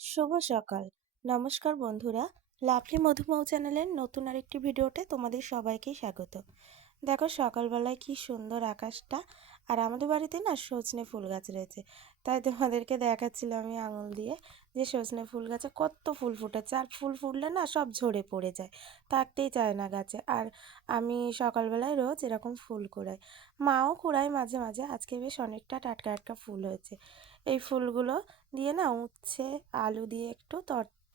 শুভ সকাল। নমস্কার বন্ধুরা। লাভলি মধুমৌ চ্যানেলের নতুন আরেকটি ভিডিওতে তোমাদের সবাইকে স্বাগত। দেখো সকালবেলায় কি সুন্দর আকাশটা, আর আমাদের বাড়িতে না সজনে ফুল গাছ রয়েছে, তাই তোমাদেরকে দেখাচ্ছিলাম আমি আঙুল দিয়ে যে সজনে ফুল গাছে কত ফুল ফুটেছে। আর ফুল ফুটলে না সব ঝরে পড়ে যায়, থাকতেই চায় না গাছে। আর আমি সকালবেলায় রোজ এরকম ফুল কুড়াই, মাও কুড়ায় মাঝে মাঝে। আজকে বেশ অনেকটা টাটকা টাটকা ফুল হয়েছে। এই ফুলগুলো দিয়ে না উচ্ছে আলু দিয়ে একটু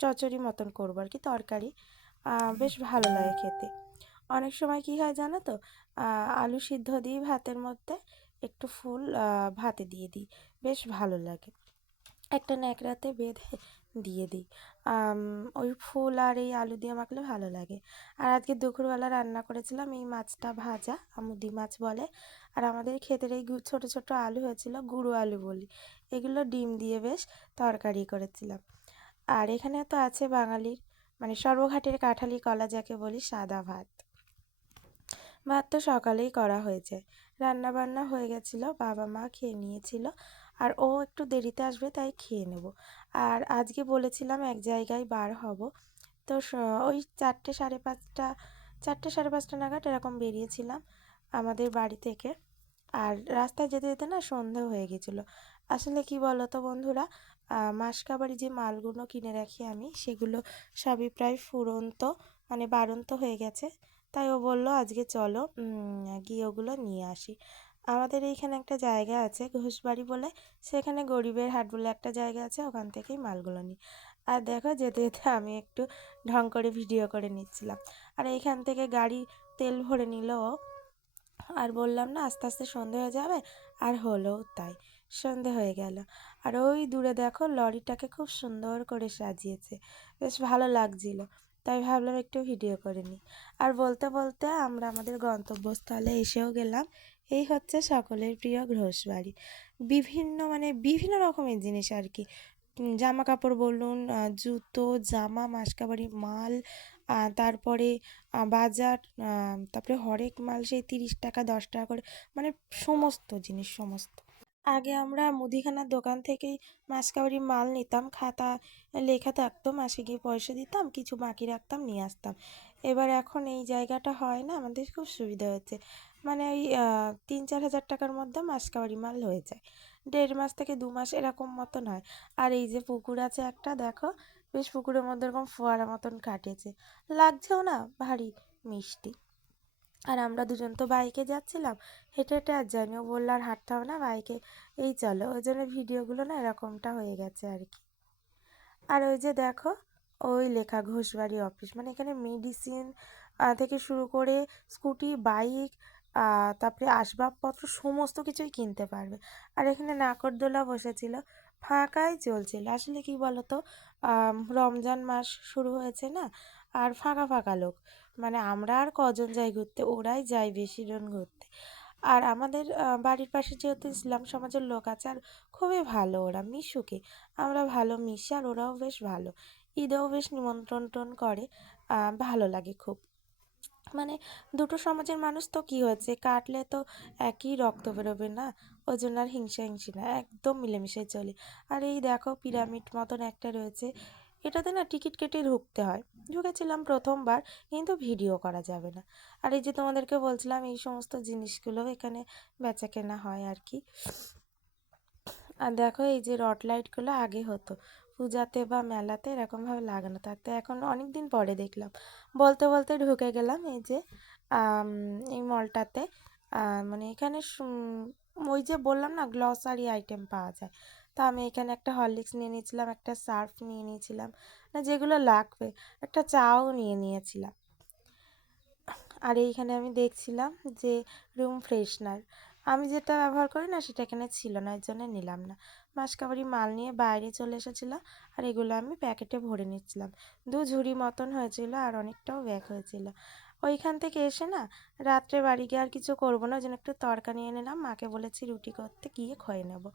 চচ্চড়ি মতন করবো আর কি, তরকারি। বেশ ভালো লাগে খেতে। অনেক সময় কি হয় জানো তো, আলু সিদ্ধ দিই ভাতের মধ্যে, একটু ফুল ভাতে দিয়ে দিই, বেশ ভালো লাগে। একটা ন্যাকড়াতে বেঁধে দিয়ে দিই। ওই ফুল আর এই আলু দিয়ে মাখলে ভালো লাগে। আর আজকে দুপুরবেলা রান্না করেছিলাম এই মাছটা ভাজা, আমুদি মাছ বলে। আর আমাদের ক্ষেতের এই ছোট ছোট আলু হয়েছিল, গুঁড়ো আলু বলি, এগুলো ডিম দিয়ে বেশ তরকারি করেছিলাম। আর এখানে তো আছে বাঙালির মানে সর্বঘাটের কাঁঠালি কলা যাকে বলি, সাদা ভাত। ভাত তো সকালেই করা হয়েছে, রান্না বান্না হয়ে গেছিলো, বাবা মা খেয়ে নিয়েছিল। আর ও একটু দেরিতে আসবে তাই খেয়ে নেব। আর আজকে বলেছিলাম এক জায়গায় বার হব, তো ওই 4টে সাড়ে 5টা নাগাদ এরকম বেরিয়েছিলাম আমাদের বাড়ি থেকে। আর রাস্তায় যেতে যেতে না সন্ধে হয়ে গেছিলো। আসলে কি বলো তো বন্ধুরা, মাসকাবারি যে মালগুলো কিনে রাখি আমি, সেগুলো সবই প্রায় ফুরন্ত, মানে বাড়ন্ত হয়ে গেছে। তাই ও বলল আজকে চলো গিয়ে ওগুলো নিয়ে আসি। আমাদের এইখানে একটা জায়গা আছে ঘোষবাড়ি বলে, সেখানে গরিবের হাট বলে একটা জায়গা আছে, ওখান থেকেই মালগুলো নিই। আর দেখো যেতে যেতে আমি একটু ঢং করে ভিডিও করে নিচ্ছিলাম। আর এইখান থেকে গাড়ি তেল ভরে নিল ও। আর বললাম না আস্তে আস্তে সন্ধে হয়ে যাবে, আর হলোও তাই, সন্ধে হয়ে গেল। আর ওই দূরে দেখো লরিটাকে খুব সুন্দর করে সাজিয়েছে, বেশ ভালো লাগছিল। তাই ভাবলাম একটু ভিডিও করে নিই। আর বলতে বলতে আমরা আমাদের গন্তব্যস্থলে এসেও গেলাম। এই হচ্ছে সকলের প্রিয় ঘোষবাড়ি। বিভিন্ন রকমের জিনিস আর কি, জামা কাপড় বলুন, জুতো, জামা, মাসকাবাড়ি মাল, তারপরে বাজার, তারপরে হরেক মাল সেই 30 টাকা 10 টাকা করে, মানে সমস্ত জিনিস সমস্ত। আগে আমরা মুদিখানার দোকান থেকেই মাসকাবারি মাল নিতাম, খাতা লেখা থাকতো, মাসে গিয়ে পয়সা দিতাম, কিছু বাকি রাখতাম, নিয়ে আসতাম। এবার এখন এই জায়গাটা হয় না, আমাদের খুব সুবিধা হয়েছে। মানে ওই 3-4 হাজার টাকার মধ্যে মাসকাবারি মাল হয়ে যায়, 1.5 মাস থেকে 2 মাস এরকম মতন হয়। আর এই যে পুকুর আছে একটা দেখো, বেশ পুকুরের মধ্যে এরকম ফোয়ারা মতন কাটিয়েছে, লাগছেও না ভারী মিষ্টি। আর আমরা দুজন তো বাইকে যাচ্ছিলাম, হেঁটে হেঁটে আর যাইনি, ও বললো আর হাঁটতে হবে না, বাইকে এই চলো, ওই জন্য ভিডিওগুলো না এরকমটা হয়ে গেছে আর কি। আর ওই যে দেখো, ওই লেখা ঘোষবাড়ি অফিস, মানে এখানে মেডিসিন থেকে শুরু করে স্কুটি, বাইক, তারপরে আসবাবপত্র সমস্ত কিছুই কিনতে পারবে। আর এখানে নাগরদোলা বসেছিল, ফাঁকাই চলছিল। আসলে কি বলতো, রমজান মাস শুরু হয়েছে না, আর ফাঁকা ফাঁকা লোক, মানে আমরা আর কজন যাই ঘুরতে, ওরাই যায় বেশিজন ঘুরতে। আর আমাদের বাড়ির পাশে যেহেতু ইসলাম সমাজের লোক আছে, আর খুবই ভালো ওরা, মিশুকে আমরা ভালো মিশি, আর ওরাও বেশ ভালো। ঈদেও বেশ নিমন্ত্রণ টোন করে, ভালো লাগে খুব। মানে দুটো সমাজের মানুষ তো কি হয়েছে, কাটলে তো একই রক্ত বেরোবে না, ওই জন্য আর হিংসা হিংসি না, একদম মিলেমিশে চলি। আর এই দেখো পিরামিড মতন একটা রয়েছে, এটাতে না টিকিট কেটে ঢুকতে হয়। ঢুকেছিলাম প্রথমবার, কিন্তু ভিডিও করা যাবে না। আর এই যে তোমাদেরকে বলছিলাম এই সমস্ত জিনিসগুলো এখানে বেচা কেনা হয় আর কি। আর দেখো এই যে রড লাইটগুলো আগে হতো পূজাতে বা মেলাতে এরকমভাবে লাগানো থাকতো, এখন অনেক দিন পরে দেখলাম। বলতে বলতে ঢুকে গেলাম এই যে আম, এই মলটাতে। মানে এখানে ওই যে বললাম না গ্লসারি আইটেম পাওয়া যায়, তো আমি এখানে একটা হরলিক্স নিয়ে নিয়েছিলাম, একটা সার্ফ নিয়ে নিয়েছিলাম, না যেগুলো লাগবে, একটা চাও নিয়ে নিয়েছিলাম। আর এইখানে আমি দেখছিলাম যে রুম ফ্রেশনার, আমি যেটা ব্যবহার করি না সেটা এখানে ছিল না, এর জন্য নিলাম না। মাসকাবারি মাল নিয়ে বাইরে চলে এসেছিলাম, আর এগুলো আমি প্যাকেটে ভরে নিচ্ছিলাম। 2 ঝুড়ি মতন হয়েছিল, আর অনেকটাও ব্যাগ হয়েছিল। ওইখান থেকে এসে না রাত্রে বাড়ি গিয়ে আর কিছু করবো না, ওই জন্য একটু তরকা নিয়ে নিলাম, মাকে বলেছি রুটি করতে, গিয়ে খেয়ে নেবো।